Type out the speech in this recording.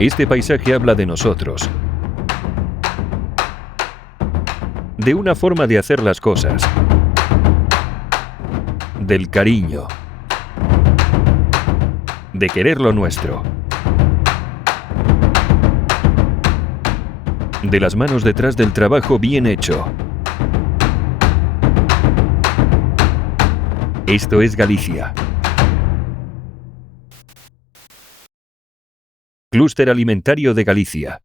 Este paisaje habla de nosotros, de una forma de hacer las cosas, del cariño, de querer lo nuestro, de las manos detrás del trabajo bien hecho. Esto es Galicia. Clúster Alimentario de Galicia.